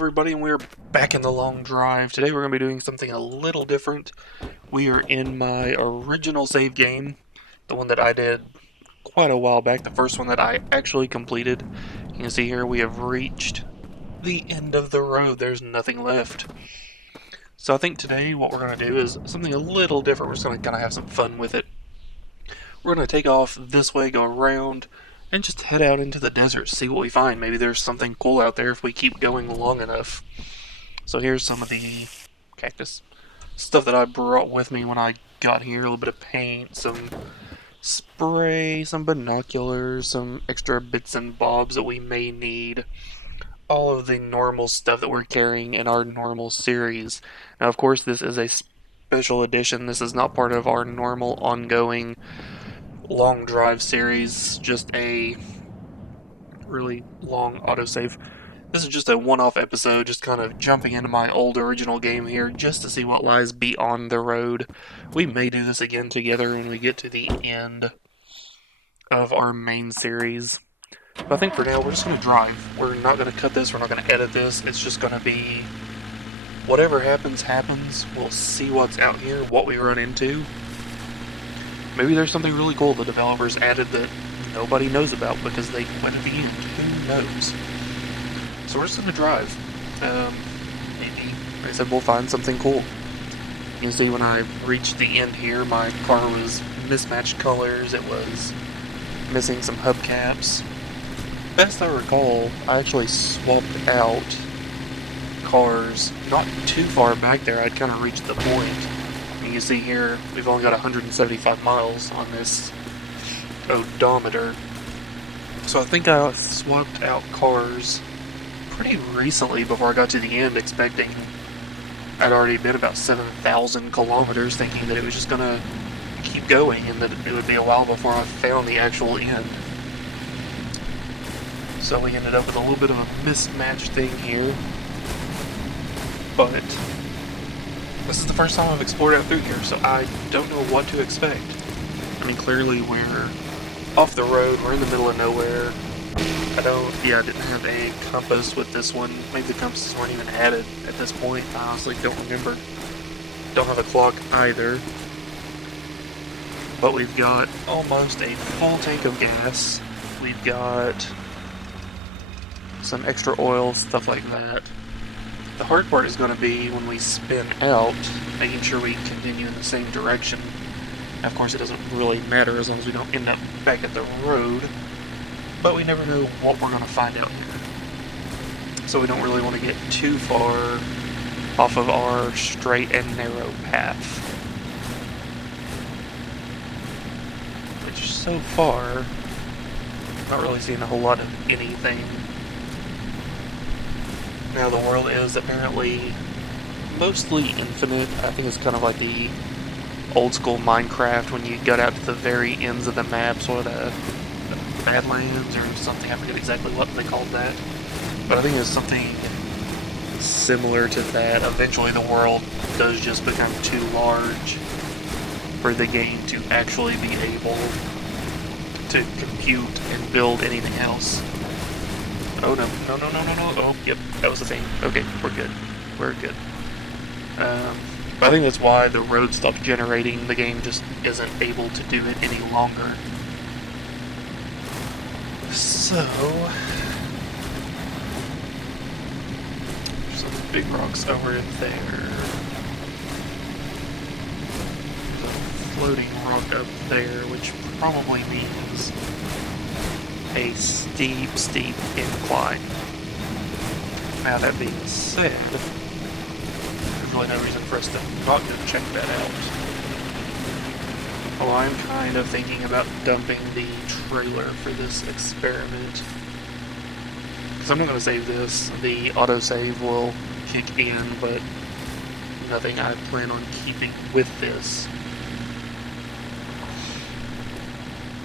everybody, and we're back in the long drive. Today we're going to be doing something a little different. We are in my original save game, the one that I did quite a while back, the first one that I actually completed. You can see here we have reached the end of the road. There's nothing left. So I think today what we're going to do is something a little different. We're just going to kind of have some fun with it. We're going to take off this way, go around, and just head out into the desert, see what we find. Maybe there's something cool out there if we keep going long enough. So here's some of the cactus stuff that I brought with me when I got here. A little bit of paint, some spray, some binoculars, some extra bits and bobs that we may need. All of the normal stuff that we're carrying in our normal series. Now, of course, this is a special edition. This is not part of our normal ongoing long drive series, just a really long autosave. This is just a one-off episode, just kind of jumping into my old original game here just to see what lies beyond the road. We may do this again together when we get to the end of our main series. But I think for now we're just going to drive. We're not going to cut this, we're not going to edit this. It's just going to be whatever happens, happens. We'll see what's out here, what we run into. Maybe there's something really cool the developers added that nobody knows about because they went at the end. Who knows? So we're just going to drive. Maybe, like I said, we'll find something cool. You can see when I reached the end here, my car was mismatched colors. It was missing some hubcaps. Best I recall, I actually swapped out cars not too far back there. I'd kind of reached the point. You can see here, we've only got 175 miles on this odometer. So I think I swapped out cars pretty recently before I got to the end, expecting I'd already been about 7,000 kilometers, thinking that it was just going to keep going and that it would be a while before I found the actual end. So we ended up with a little bit of a mismatched thing here. But this is the first time I've explored out through here, so I don't know what to expect. I mean, clearly we're off the road, we're in the middle of nowhere. I didn't have a compass with this one. Maybe the compasses weren't even added at this point. I honestly don't remember. Don't have a clock either. But we've got almost a full tank of gas. We've got some extra oil, stuff like that. The hard part is going to be when we spin out, making sure we continue in the same direction. Of course, it doesn't really matter as long as we don't end up back at the road. But we never know what we're going to find out here. So we don't really want to get too far off of our straight and narrow path. Which so far, not really seeing a whole lot of anything. Now the world is apparently mostly infinite. I think it's kind of like the old school Minecraft when you got out to the very ends of the map, sort of Badlands or something. I forget exactly what they called that. But I think it's something similar to that. Eventually the world does just become too large for the game to actually be able to compute and build anything else. Oh no. Oh, yep, that was the thing. Okay, we're good. We're good. But I think that's why the road stopped generating. The game just isn't able to do it any longer. So, there's some big rocks over there. There's a floating rock up there, which probably means a steep incline. Now that being said, there's really no reason for us to not go check that out. Well, I'm kind of thinking about dumping the trailer for this experiment. Because I'm not going to save this. The autosave will kick in, but nothing I plan on keeping with this.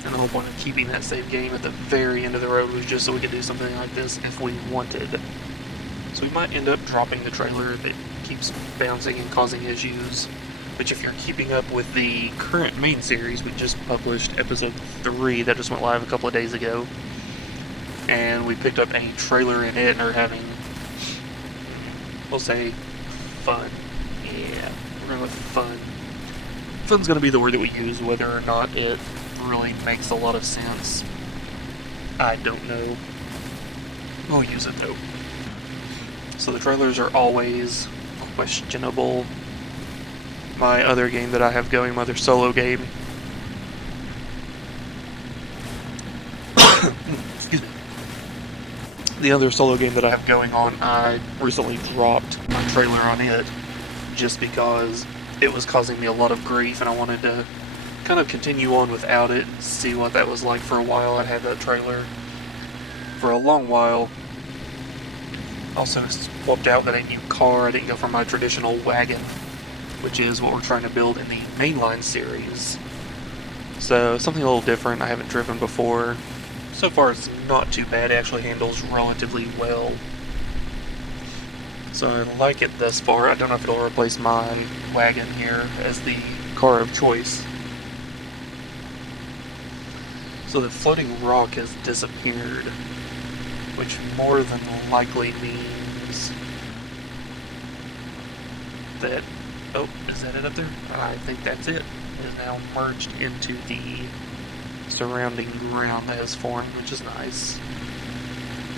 And the whole point of keeping that save game at the very end of the road was just so we could do something like this if we wanted. So we might end up dropping the trailer if it keeps bouncing and causing issues. Which, if you're keeping up with the current main series, we just published episode 3 that just went live a couple of days ago. And we picked up a trailer in it and are having we'll say fun. Yeah, we're going with fun. Fun's going to be the word that we use, whether or not it really makes a lot of sense. I don't know. We'll use it though. So the trailers are always questionable. My other game that I have going, my other solo game. Excuse me. The other solo game that I have going on, I recently dropped my trailer on it just because it was causing me a lot of grief and I wanted to kind of continue on without it and see what that was like for a while. I'd had that trailer for a long while. Also swapped out that a new car. I didn't go for my traditional wagon, which is what we're trying to build in the mainline series. So something a little different I haven't driven before. So far it's not too bad, it actually handles relatively well. So I like it thus far. I don't know if it'll replace my wagon here as the car of choice. So the floating rock has disappeared, which more than likely means that... Oh, is that it up there? I think that's it. It is now merged into the surrounding ground that has formed, which is nice.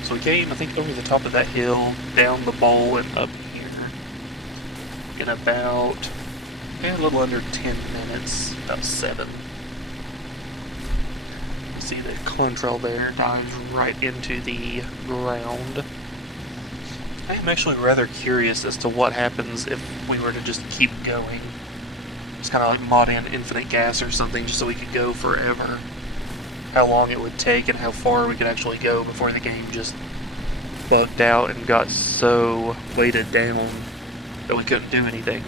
So we came, I think, over the top of that hill, down the bowl, and up here in about a little under 10 minutes, about 7. You see the contrail there dives right into the ground. I am actually rather curious as to what happens if we were to just keep going. Just kind of like mod in infinite gas or something, just so we could go forever. How long it would take and how far we could actually go before the game just bugged out and got so weighted down that we couldn't do anything.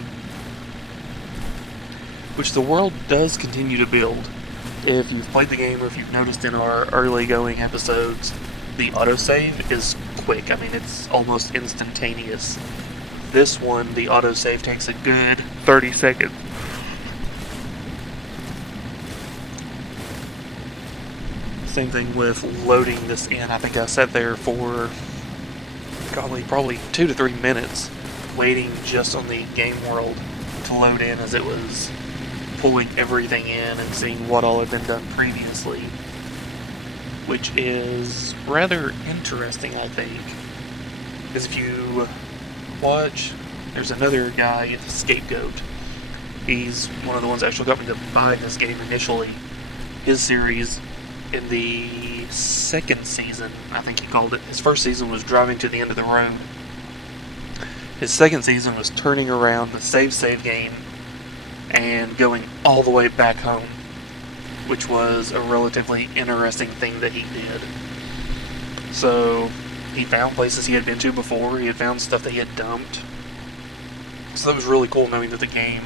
Which the world does continue to build. If you've played the game or if you've noticed in our early going episodes, the autosave is quick. I mean, it's almost instantaneous. This one, the autosave takes a good 30 seconds. Same thing with loading this in. I think I sat there for, golly, probably 2 to 3 minutes waiting just on the game world to load in as it was pulling everything in and seeing what all had been done previously. Which is rather interesting, I think. Because if you watch, there's another guy, the Scapegoat. He's one of the ones that actually got me to buy this game initially. His series, in the second season, I think he called it. His first season was driving to the end of the road. His second season was turning around the save game and going all the way back home, which was a relatively interesting thing that he did. So he found places he had been to before, he had found stuff that he had dumped. So that was really cool knowing that the game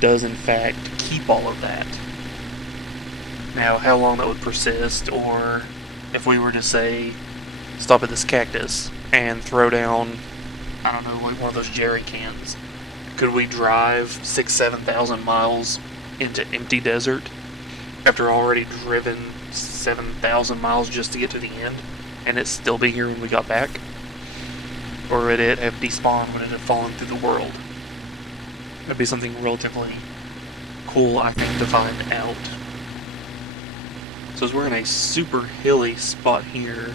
does in fact keep all of that. Now, how long that would persist, or if we were to say, stop at this cactus and throw down, I don't know, like one of those jerry cans. Could we drive 6,000-7,000 miles into empty desert after already driven 7,000 miles just to get to the end, and it still be here when we got back? Or would it have despawned when it had fallen through the world? That'd be something relatively cool, I think, to find out. So as we're in a super hilly spot here,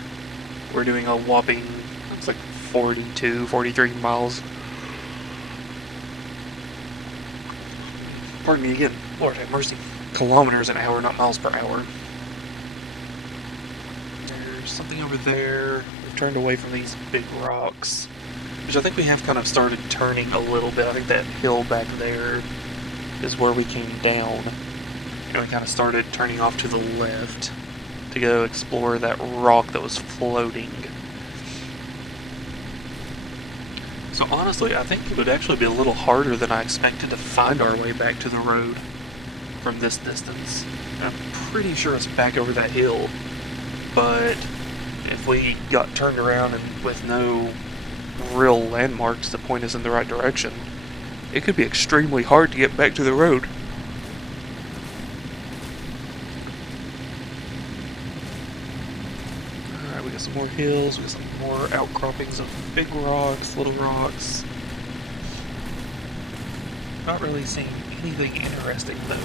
we're doing a whopping, looks like 42, 43 miles. Pardon me again, Lord have mercy. Kilometers an hour, not miles per hour. There's something over there. We've turned away from these big rocks, which I think we have kind of started turning a little bit. I think that hill back there is where we came down. And we kind of started turning off to the left to go explore that rock that was floating. So honestly, I think it would actually be a little harder than I expected to find our way back to the road from this distance. I'm pretty sure it's back over that hill, but if we got turned around and with no real landmarks to point us in the right direction, it could be extremely hard to get back to the road. some more hills, we got some more outcroppings of big rocks, little rocks. Not really seeing anything interesting though.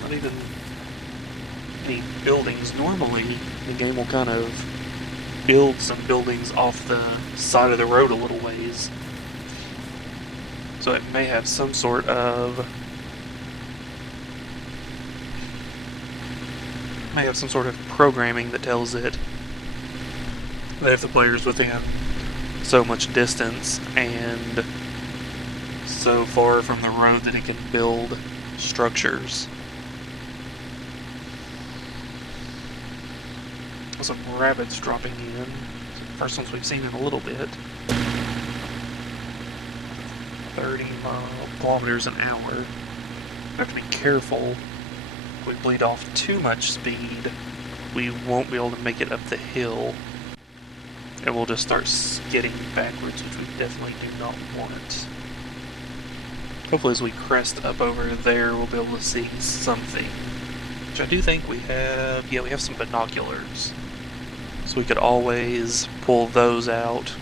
Not even any buildings. Normally, the game will kind of build some buildings off the side of the road a little ways. So it may have some sort of programming that tells it that if the player's within so much distance and so far from the road that it can build structures. Some rabbits dropping in. First ones we've seen in a little bit. 30 kilometers an hour. We have to be careful. If we bleed off too much speed, we won't be able to make it up the hill. And we'll just start skidding backwards, which we definitely do not want. Hopefully as we crest up over there, we'll be able to see something. Which I do think we have... yeah, we have some binoculars. So we could always pull those out.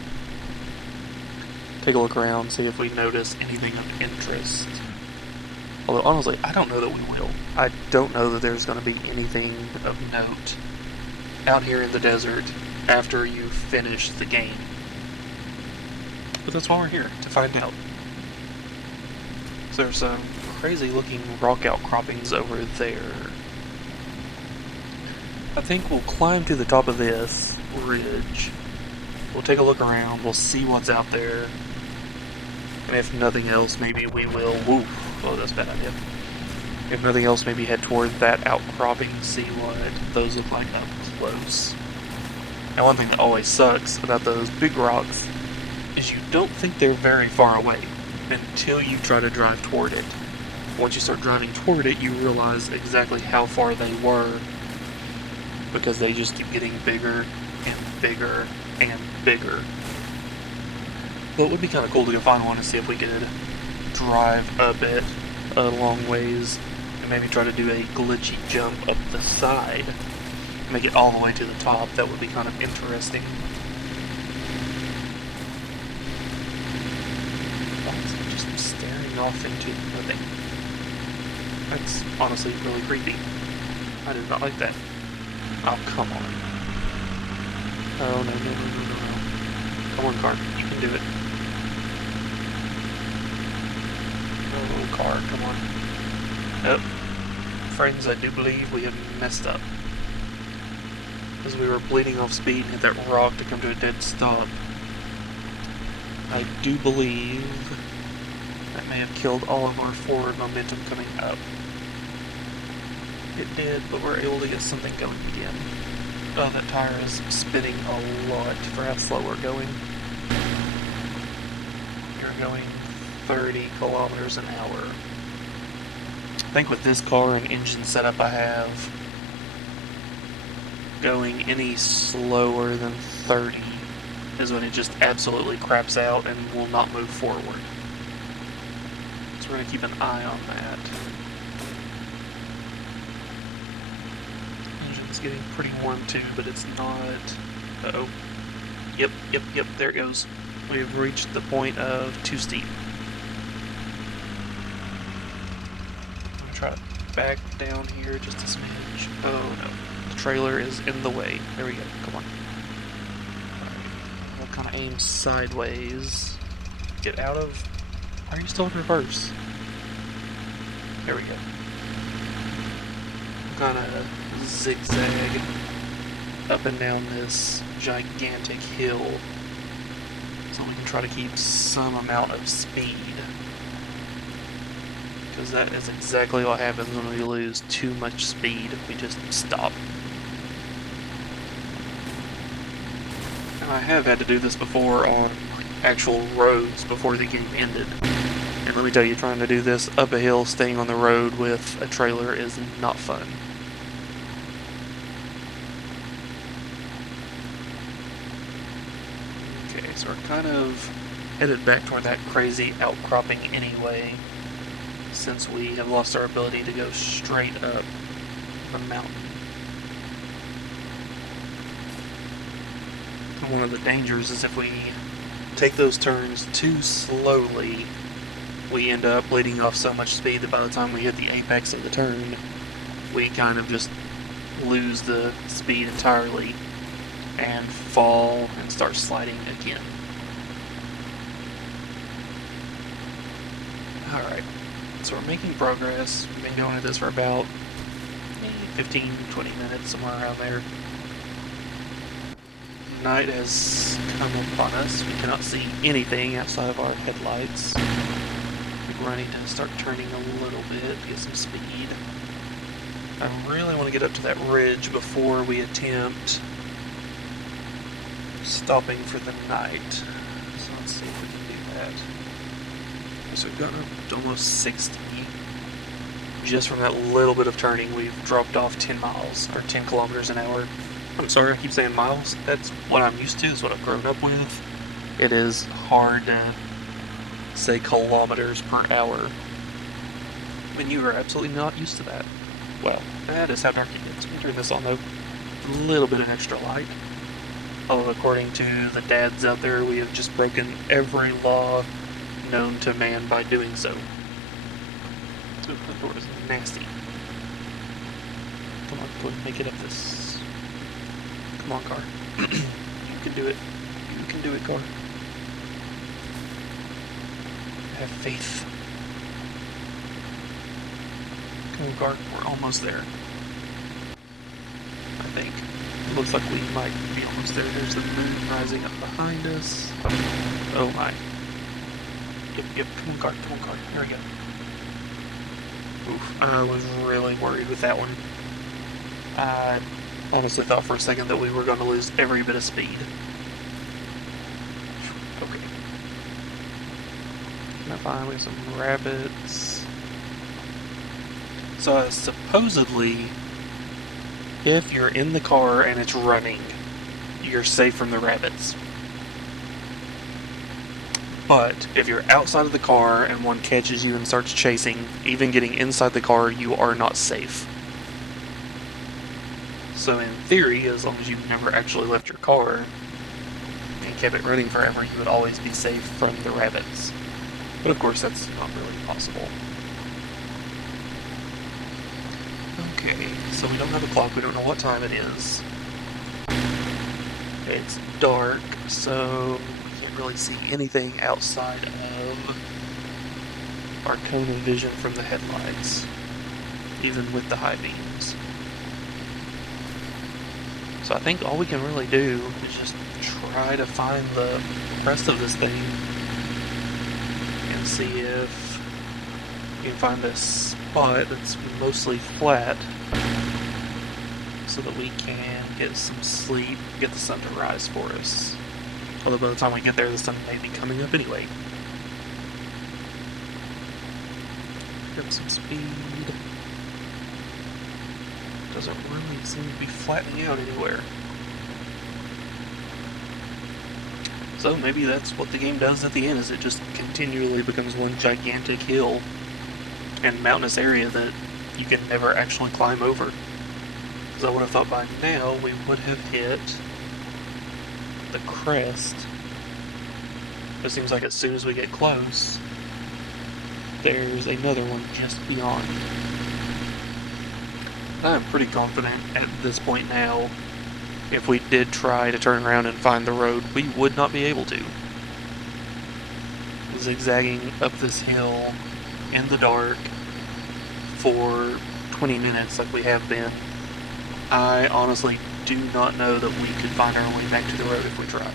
Take a look around, see if we notice anything of interest. Although honestly, I don't know that we will. I don't know that there's going to be anything of note out here in the desert after you finish the game. But that's why we're here, to find out. So there's some crazy looking rock outcroppings over there. I think we'll climb to the top of this ridge. We'll take a look around, we'll see what's out there. And if nothing else, maybe we will... woo! Oh, that's a bad idea. If nothing else, maybe head toward that outcropping, see what those look like up close. And one thing that always sucks about those big rocks is you don't think they're very far away until you try to drive toward it. Once you start driving toward it, you realize exactly how far they were, because they just keep getting bigger and bigger and bigger. But it would be kind of cool to go find one and see if we could drive up it a long ways and maybe try to do a glitchy jump up the side. Make it all the way to the top. That would be kind of interesting. Just staring off into nothing. That's honestly really creepy. I did not like that. Oh, come on. Oh, no. Come on, car. You can do it. Oh, car, come on. Nope. Friends, I do believe we have messed up. As we were bleeding off speed and hit that rock to come to a dead stop. I do believe that may have killed all of our forward momentum coming up. It did, but we're able to get something going again. Oh, that tire is spinning a lot for how slow we're going. You're going 30 kilometers an hour. I think with this car and engine setup I have, going any slower than 30 is when it just absolutely craps out and will not move forward. So we're going to keep an eye on that. Engine's getting pretty warm too, but it's not... Uh-oh. Yep, there it goes. We've reached the point of too steep. I'm going to try to back down here just a smidge. Oh no. The trailer is in the way. There we go. Come on. We'll kind of aim sideways. Get out of... Why are you still in reverse? There we go. Kind of zigzag up and down this gigantic hill so we can try to keep some amount of speed. Because that is exactly what happens when we lose too much speed. We just stop. Now, I have had to do this before on actual roads before the game ended. And let me tell you, trying to do this up a hill, staying on the road with a trailer is not fun. Okay, so we're kind of headed back toward that crazy outcropping anyway, since we have lost our ability to go straight up the mountain. And one of the dangers is if we take those turns too slowly, we end up bleeding off so much speed that by the time we hit the apex of the turn, we kind of just lose the speed entirely and fall and start sliding again. Alright, so we're making progress. We've been going at this for about 15-20 minutes, somewhere around there. Night has come upon us. We cannot see anything outside of our headlights. We're need to start turning a little bit to get some speed. I really want to get up to that ridge before we attempt stopping for the night. So let's see if we can do that. So we've gotten up to almost 60. Just from that little bit of turning, we've dropped off 10 miles, or 10 kilometers an hour. I'm sorry, I keep saying miles. That's what I'm used to, it's what I've grown up with. It is hard to say kilometers per hour. I mean, you are absolutely not used to that. Well, that is how dark it gets. We'll turn this on, though. A little bit of extra light. Although, according to the dads out there, we have just broken every law known to man by doing so. So that door is nasty. Come on, go ahead and make it up this. Come on, car. You can do it. You can do it, car. Have faith. Come on, car. We're almost there. I think. It looks like we might be almost there. There's the moon rising up behind us. Oh my. Yep. Come on, car. Come on, car. There we go. Oof. I was really worried with that one. I honestly thought for a second that we were going to lose every bit of speed. Okay. Now finally some rabbits. So supposedly, if you're in the car and it's running, you're safe from the rabbits. But if you're outside of the car and one catches you and starts chasing, even getting inside the car, you are not safe. So in theory, as long as you've never actually left your car and kept it running forever, you would always be safe from the rabbits. But of course, that's not really possible. Okay, so we don't have a clock, we don't know what time it is. It's dark, so we can't really see anything outside of our cone of vision from the headlights, even with the high beams. So I think all we can really do is just try to find the rest of this thing and see if we can find a spot that's mostly flat so that we can get some sleep, get the sun to rise for us. Although by the time we get there, the sun may be coming up anyway. Pick up some speed. Doesn't really seem to be flattening out anywhere. So maybe that's what the game does at the end, is it just continually becomes one gigantic hill and mountainous area that you can never actually climb over. Because I would have thought by now we would have hit the crest. It seems like as soon as we get close, there's another one just beyond. I'm pretty confident at this point now, if we did try to turn around and find the road, we would not be able to. Zigzagging up this hill in the dark for 20 minutes like we have been, I honestly do not know that we could find our way back to the road if we tried.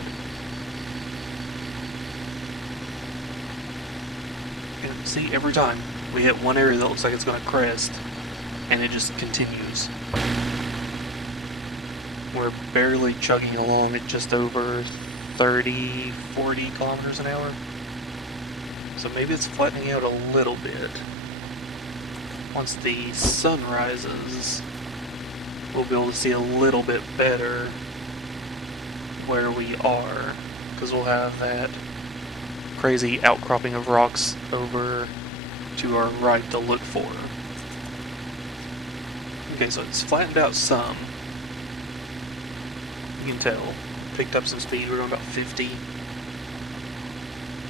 And see, every time we hit one area that looks like it's going to crest, and it just continues. We're barely chugging along at just over 30, 40 kilometers an hour. So maybe it's flattening out a little bit. Once the sun rises, we'll be able to see a little bit better where we are, because we'll have that crazy outcropping of rocks over to our right to look for. Okay, so it's flattened out some. You can tell. Picked up some speed, we're going about 50.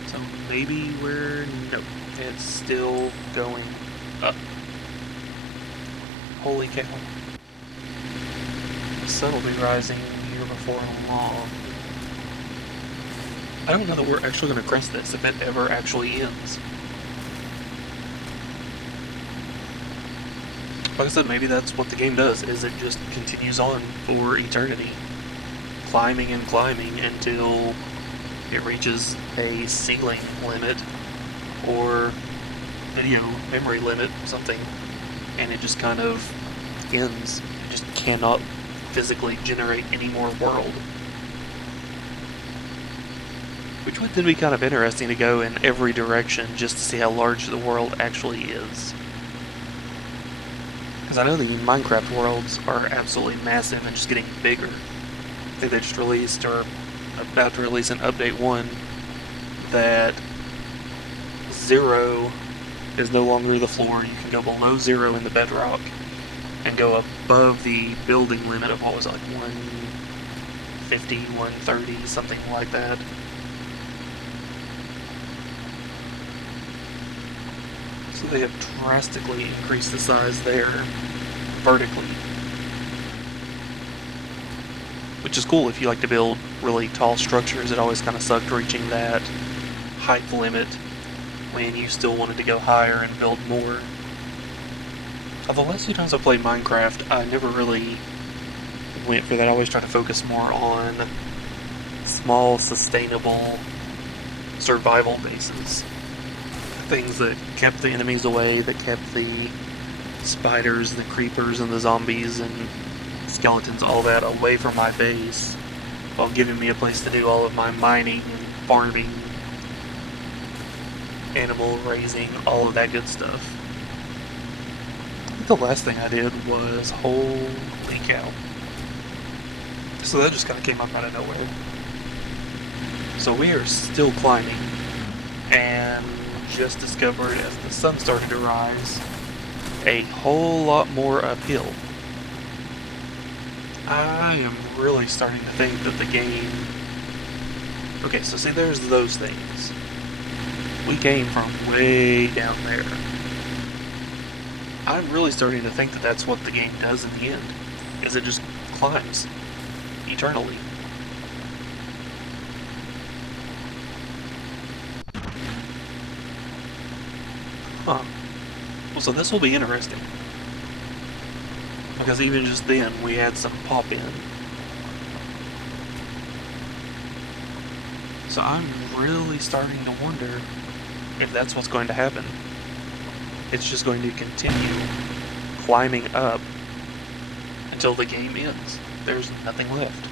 So maybe nope, it's still going up. Holy cow. The sun will be rising here before long. I don't know that we're actually going to crest this if it ever actually ends. Like I said, maybe that's what the game does, is it just continues on for eternity. Climbing and climbing until it reaches a ceiling limit or video memory limit, something, and it just kind of ends. It just cannot physically generate any more world. Which would then be kind of interesting to go in every direction just to see how large the world actually is. Because I know the Minecraft worlds are absolutely massive and just getting bigger. I think they just released, or about to release in Update 1, that 0 is no longer the floor. You can go below 0 in the bedrock and go above the building limit of, what was it, like 150, 130, something like that. So they have drastically increased the size there, vertically. Which is cool if you like to build really tall structures. It always kind of sucked reaching that height limit when you still wanted to go higher and build more. The last few times I played Minecraft, I never really went for that. I always try to focus more on small, sustainable survival bases. Things that kept the enemies away, that kept the spiders, the creepers, and the zombies, and skeletons, all that away from my base, while giving me a place to do all of my mining, farming, animal raising, all of that good stuff. I think the last thing I did was, holy cow. So that just kind of came up out of nowhere. So we are still climbing, and just discovered as the sun started to rise, a whole lot more uphill. I am really starting to think that the game... Okay, so see, there's those things. We came from way down there. I'm really starting to think that that's what the game does in the end, is it just climbs eternally. Huh. Well, so this will be interesting. Because even just then, we had some pop in. So I'm really starting to wonder if that's what's going to happen. It's just going to continue climbing up until the game ends. There's nothing left.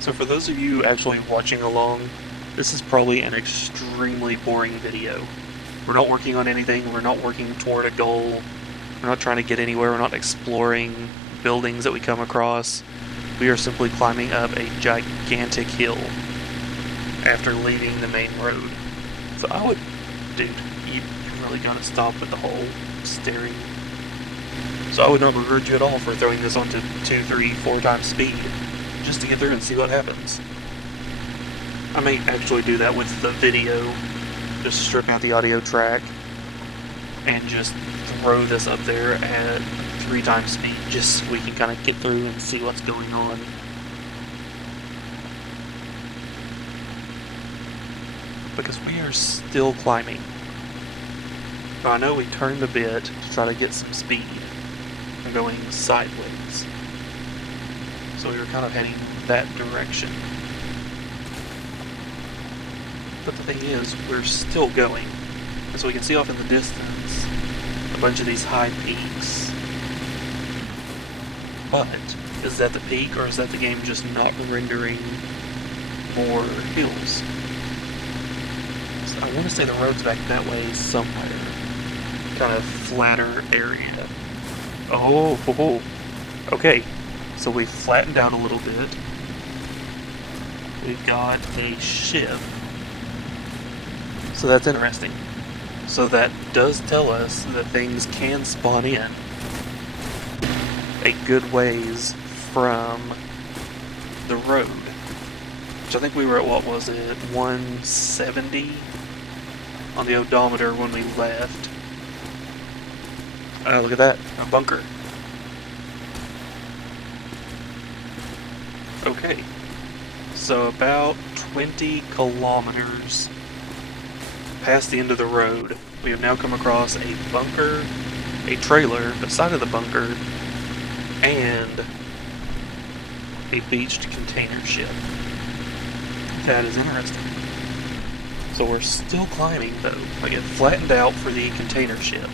So for those of you actually watching along, this is probably an extremely boring video. We're not working on anything, we're not working toward a goal, we're not trying to get anywhere, we're not exploring buildings that we come across. We are simply climbing up a gigantic hill after leaving the main road. So I would... Dude, you really gotta stop with the whole staring. So I would not begrudge you at all for throwing this onto 2, 3, 4 times speed, just to get through and see what happens. I may actually do that with the video, just strip out the audio track, and just throw this up there at 3 times speed, just so we can kind of get through and see what's going on. Because we are still climbing. Now I know we turned a bit to try to get some speed. We're going sideways. So we were kind of heading that direction. But the thing is, we're still going. And so we can see off in the distance a bunch of these high peaks. But is that the peak, or is that the game just not rendering more hills? So I want to say the road's back that way somewhere. Kind of flatter area. Oh, Okay, so we flattened out a little bit. We've got a ship. So that's interesting. So that does tell us that things can spawn in a good ways from the road. Which I think we were at, what was it, 170 on the odometer when we left. Oh, look at that, a bunker. Okay, so about 20 kilometers past the end of the road, we have now come across a bunker, a trailer, the side of the bunker, and a beached container ship. That is interesting. So we're still climbing though. Like it flattened out for the container ship,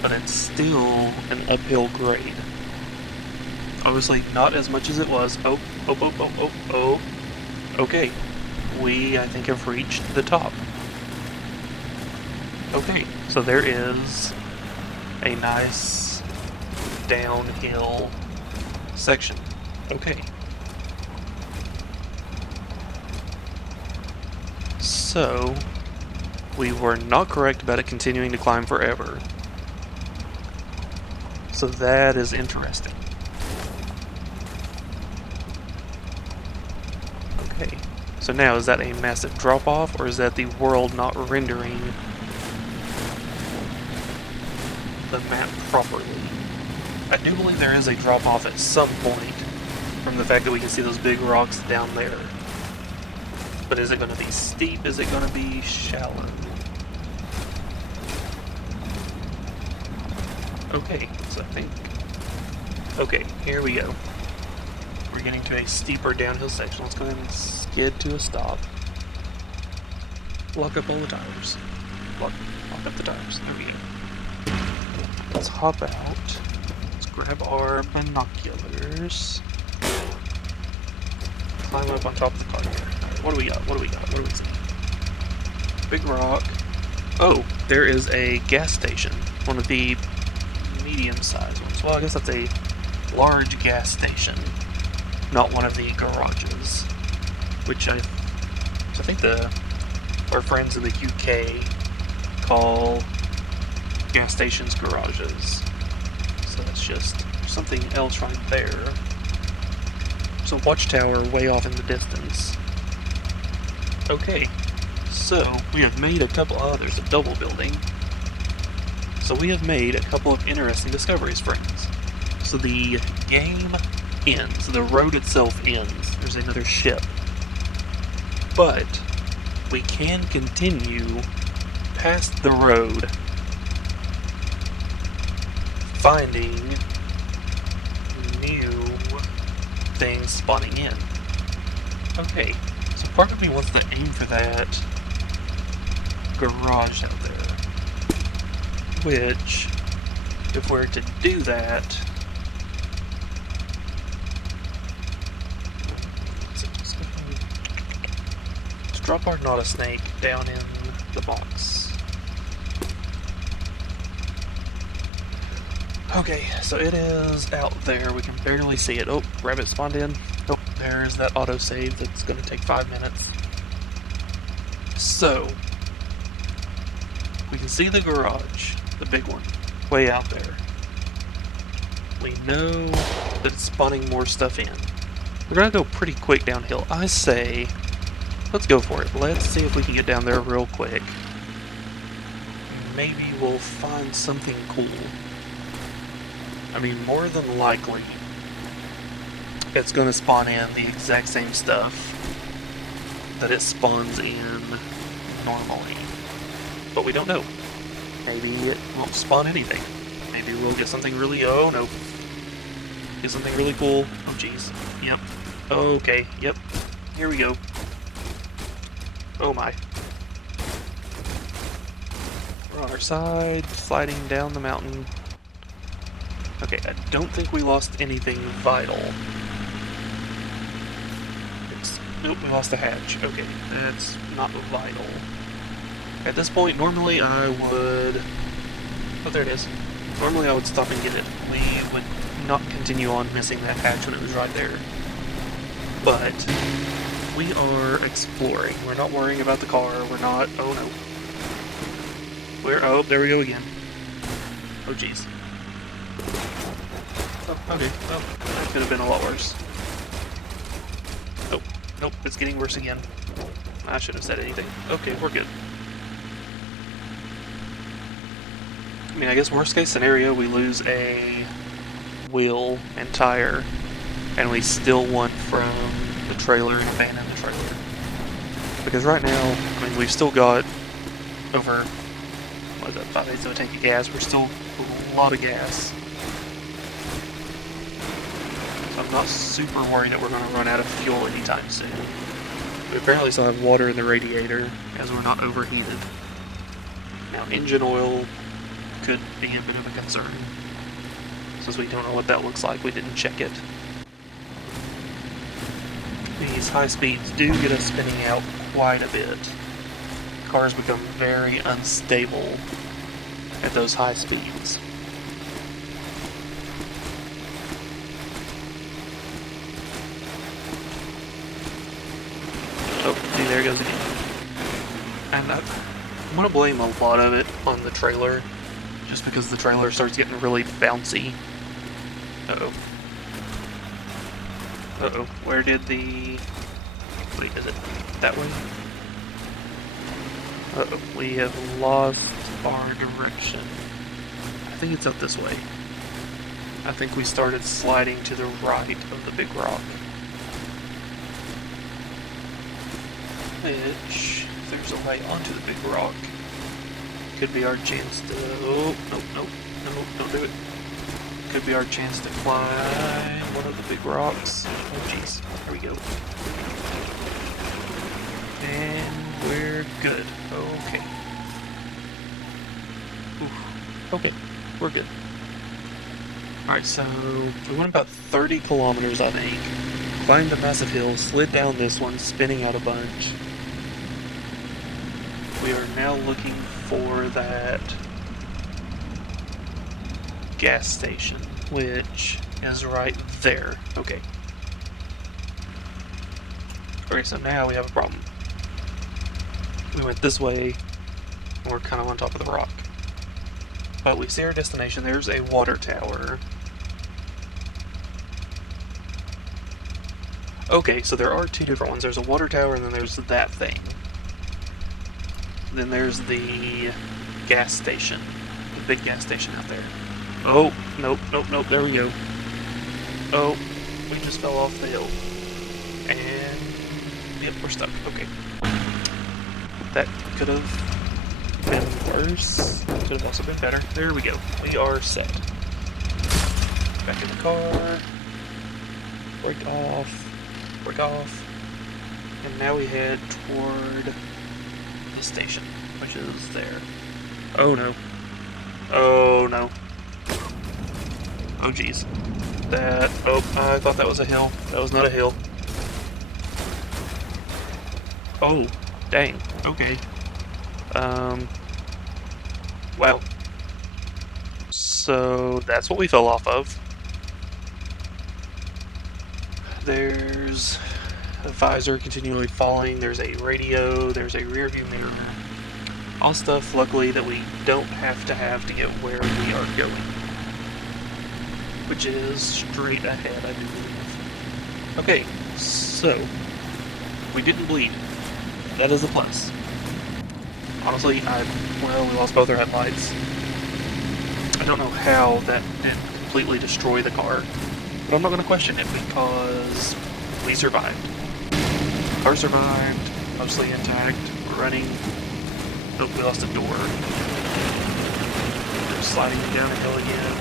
but it's still an uphill grade. Obviously not as much as it was. Oh. Okay. We, I think, have reached the top. Okay, so there is a nice downhill section. Okay. So, we were not correct about it continuing to climb forever. So that is interesting. Okay. So now, is that a massive drop-off, or is that the world not rendering the map properly? I do believe there is a drop-off at some point from the fact that we can see those big rocks down there. But is it going to be steep? Is it going to be shallow? Okay, so I think... Okay, here we go. We're getting to a steeper downhill section. Let's go ahead and skid to a stop. Lock up all the tires. Lock up the tires. There we go. Let's hop out. Let's grab our binoculars. Climb up on top of the car here. Alright, what do we got? What do we see? Big rock. Oh, there is a gas station. One of the medium-sized ones. Well, I guess that's a large gas station. Not one of the garages. Which I think our friends in the UK call gas stations garages. So that's just something else right there. There's a watchtower way off in the distance. Okay, so we have made a couple... Oh, there's a double building. So we have made a couple of interesting discoveries, friends. So the game ends. The road itself ends. There's another ship. But we can continue past the road, finding new things spawning in. Okay, so part of me wants to aim for that garage out there. Which, if we're to do that, let's drop our Naughty Snake down in the box. Okay, so it is out there. We can barely see it. Oh, rabbit spawned in. Oh, there's that autosave that's going to take 5 minutes. So, we can see the garage, the big one, way out there. We know that it's spawning more stuff in. We're going to go pretty quick downhill. I say, let's go for it. Let's see if we can get down there real quick. Maybe we'll find something cool. I mean, more than likely, it's going to spawn in the exact same stuff that it spawns in normally. But we don't know. Maybe it won't spawn anything. Maybe we'll get something really... Oh, no. Get something really cool. Oh, jeez. Yep. Okay, yep. Here we go. Oh, my. We're on our side, sliding down the mountain. Okay, I don't think we lost anything vital. Nope, we lost a hatch. Okay, that's not vital. At this point, normally I would... Oh, there it is. Normally I would stop and get it. We would not continue on missing that hatch when it was right there. But we are exploring. We're not worrying about the car. We're not... Oh no. Oh, there we go again. Oh jeez. Oh, okay. Well, that could have been a lot worse. Nope. Nope, it's getting worse again. I should have said anything. Okay, we're good. I mean, I guess worst case scenario, we lose a wheel and tire, and we still want from the trailer and abandon the trailer. Because right now, I mean, we've still got over, what is that, 5/8 of a tank of gas. We're still a lot of gas. So I'm not super worried that we're going to run out of fuel anytime soon. We apparently still have water in the radiator, as we're not overheated. Now, engine oil could be a bit of a concern. Since we don't know what that looks like, we didn't check it. These high speeds do get us spinning out quite a bit. Cars become very unstable at those high speeds. Oh, see, there it goes again. And I'm going to blame a lot of it on the trailer, just because the trailer starts getting really bouncy. Uh-oh. Uh-oh. Where did the... Wait, is it that way? Uh-oh. We have lost our direction. I think it's up this way. I think we started sliding to the right of the big rock. Which, if there's a way onto the big rock, could be our chance to... Oh, nope, nope, nope, don't do it. Could be our chance to climb one of the big rocks. Oh jeez, there we go. And we're good. Okay. Oof. Okay, we're good. Alright, so we went about 30 kilometers, I think. Climbed a massive hill, slid down this one, spinning out a bunch. We are now looking for that gas station, which is right there. Okay. Okay, so now we have a problem. We went this way, and we're kind of on top of the rock. But we see our destination. There's a water tower. Okay, so there are two different ones. There's a water tower, and then there's that thing. Then there's the gas station. The big gas station out there. Oh, nope, nope, nope, there we go. Oh, we just fell off the hill. And... yep, we're stuck. Okay. That could have been worse. Could have also been better. There we go. We are set. Back in the car. Break off. Break off. And now we head toward the station, which is there. Oh no. Oh no. Oh geez. That... oh, I thought that was a hill. That was not a hill. Oh, dang. Okay. Well. So, that's what we fell off of. There's a visor continually falling, there's a radio, there's a rear view mirror. All stuff, luckily, that we don't have to get where we are going. Which is straight ahead, I do believe. Okay, so, we didn't bleed. That is a plus. Honestly, well, we lost both our headlights. I don't know how that didn't completely destroy the car, but I'm not going to question it because we survived. Car survived, mostly intact. We're running. Oh, we lost a door. We're sliding down a hill again.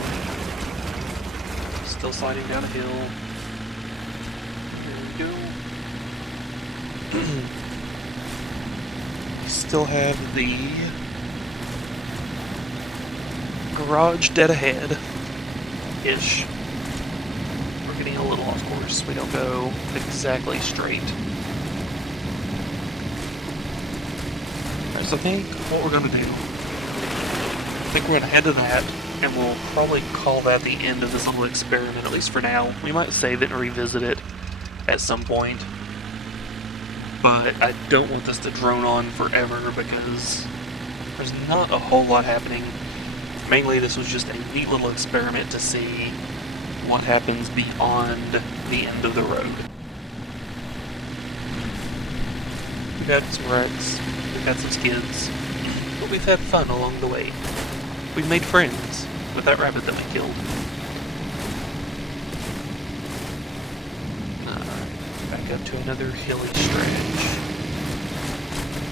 Still sliding down a hill. There we go. Still have the garage dead ahead. Ish. We're getting a little off course. We don't go exactly straight. Alright, so I think what we're going to do, I think we're going to head to that. And we'll probably call that the end of this little experiment, at least for now. We might save it and revisit it at some point. But I don't want this to drone on forever because there's not a whole lot happening. Mainly this was just a neat little experiment to see what happens beyond the end of the road. We've had some wrecks, we've had some skids, but we've had fun along the way. We've made friends with that rabbit that we killed. Back up to another hilly stretch.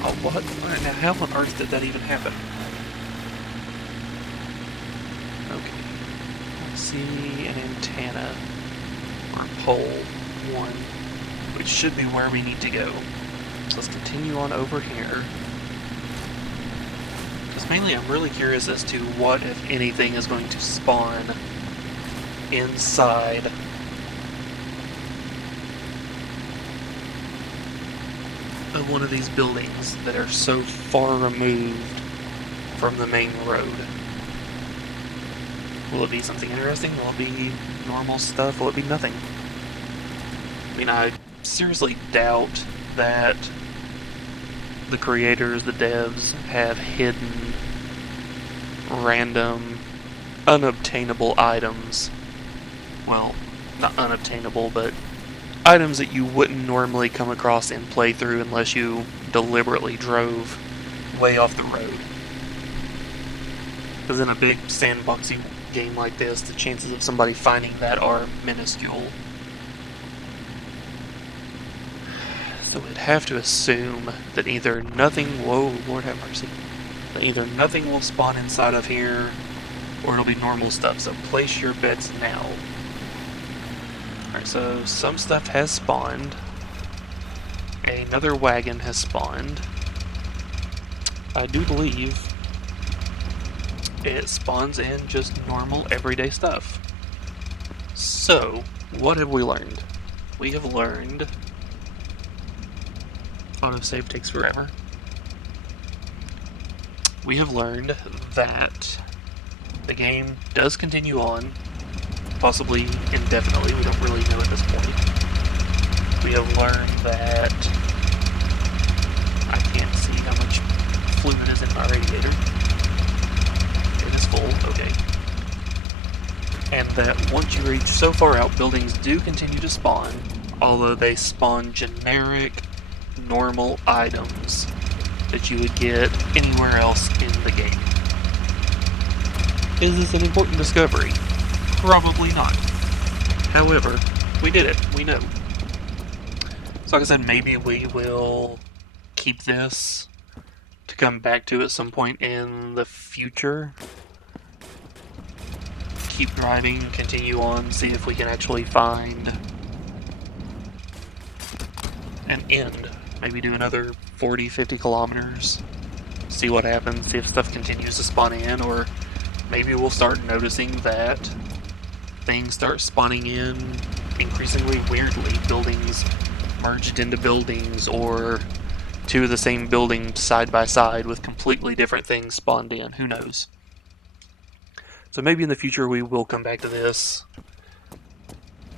Oh, what? Now, how on earth did that even happen? Okay. Let's see an antenna, or pole 1, which should be where we need to go. So let's continue on over here. Because mainly I'm really curious as to what, if anything, is going to spawn inside of one of these buildings that are so far removed from the main road. Will it be something interesting? Will it be normal stuff? Will it be nothing? I mean, I seriously doubt that the creators, the devs, have hidden random, unobtainable items. Well, not unobtainable, but items that you wouldn't normally come across in playthrough unless you deliberately drove way off the road. Because in a big sandboxy game like this, the chances of somebody finding that are minuscule. So we'd have to assume that either nothing, whoa, Lord have mercy, that either nothing will spawn inside of here, or it'll be normal stuff, so place your bets now. Alright, so some stuff has spawned. Another wagon has spawned. I do believe it spawns in just normal, everyday stuff. So, what have we learned? We have learned autosave takes forever. We have learned that the game does continue on, possibly indefinitely, we don't really know at this point. We have learned that I can't see how much fluid is in my radiator. It is full, okay. And that once you reach so far out, buildings do continue to spawn, although they spawn generic, normal items that you would get anywhere else in the game. Is this an important discovery? Probably not. However, we did it. We know. So like I said, maybe we will keep this to come back to at some point in the future. Keep driving, continue on, see if we can actually find an end. Maybe do another 40, 50 kilometers. See what happens, see if stuff continues to spawn in, or maybe we'll start noticing that things start spawning in increasingly weirdly. Buildings merged into buildings, or two of the same building side by side with completely different things spawned in. Who knows? So maybe in the future we will come back to this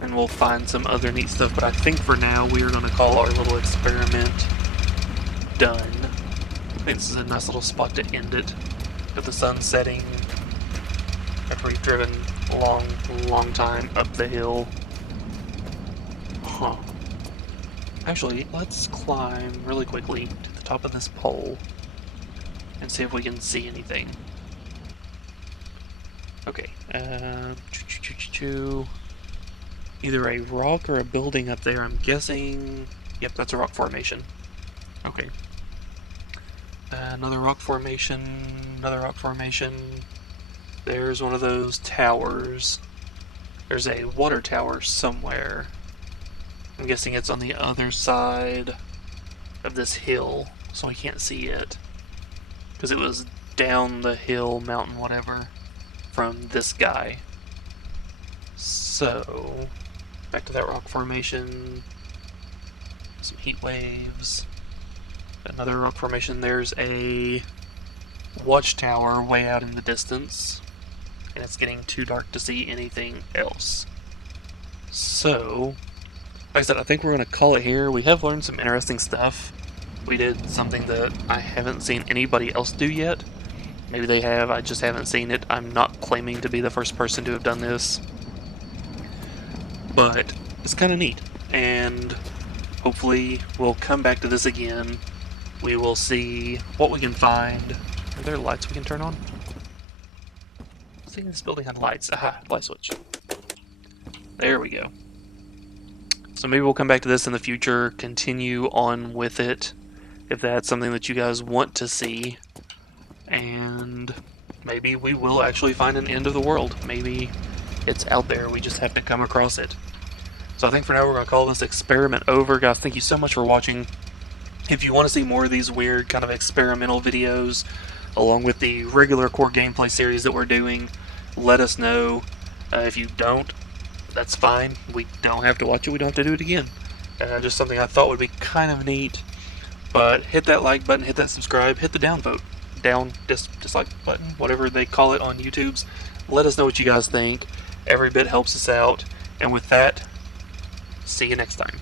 and we'll find some other neat stuff, but I think for now we are going to call our little experiment done. I think this is a nice little spot to end it, with the sun setting after we've driven a long time up the hill. Huh. Actually, let's climb really quickly to the top of this pole and see if we can see anything. Okay, either a rock or a building up there, I'm guessing. Yep, that's a rock formation. Okay. Another rock formation, another rock formation. There's one of those towers. There's a water tower somewhere. I'm guessing it's on the other side of this hill, so I can't see it. Because it was down the hill, mountain, whatever, from this guy. So, back to that rock formation. Some heat waves. Another rock formation. There's a watchtower way out in the distance. and it's getting too dark to see anything else. So, like I said, I think we're going to call it here. We have learned some interesting stuff. We did something that I haven't seen anybody else do yet. Maybe they have, I just haven't seen it. I'm not claiming to be the first person to have done this. But it's kind of neat. And hopefully we'll come back to this again. We will see what we can find. Are there lights we can turn on? I think this building had lights. Aha, light switch. There we go. So maybe we'll come back to this in the future, continue on with it, if that's something that you guys want to see. And maybe we will actually find an end of the world. Maybe it's out there, we just have to come across it. So I think for now we're going to call this experiment over. Guys, thank you so much for watching. If you want to see more of these weird kind of experimental videos, along with the regular core gameplay series that we're doing, let us know. If you don't, that's fine. We don't have to watch it. We don't have to do it again. Just something I thought would be kind of neat. But hit that like button, hit that subscribe, hit the downvote. Dislike button, whatever they call it on YouTube's. Let us know what you guys think. Every bit helps us out. And with that, see you next time.